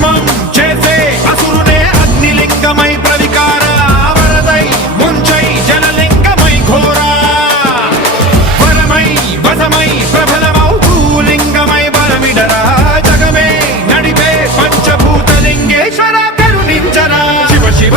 భస్మం చేసే అసురునే అగ్నిలింగమై ప్రవికార. వరదై ముంచై జలలింగమై ఘోర. వరమై వసమై ప్రబలమౌ భూలింగమై బలమిడరా జగమే నడిపే పంచభూతలింగేశ్వర కరుణించరా. శివ శివ